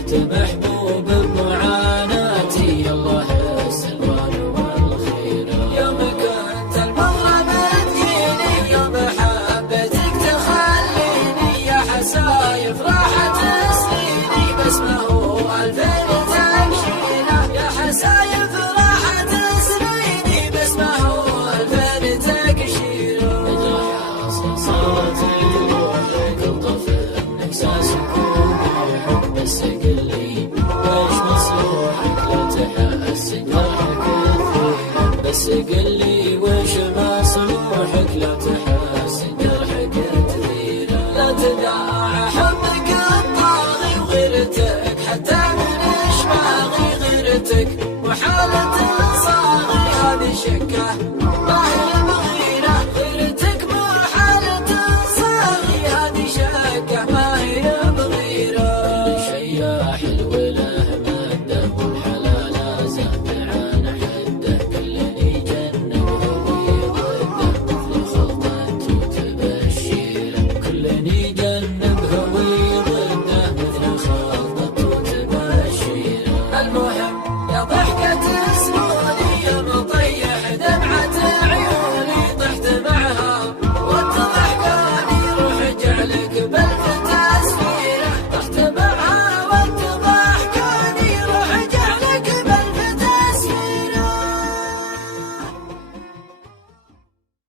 صرت محبوب بمعاناتي، الله السلوان والخير. يوم كنت المغرب تجيني، يوم حبيتك تخليني، يا حسايف راحت سنيني، بس ما هو الفين تكشينا. يا حسايف راحت سنيني، بس ما هو الفين تكشينا. اجرح صارت روحك الطفل احساسك وبيحب، بس قل لي ويش مصلوحك لا تحس جرحك كثير. بس قل لي ويش مصلوحك لا تحس جرحك كثير. لا تداعى حبك الطاغي وغيرتك حتى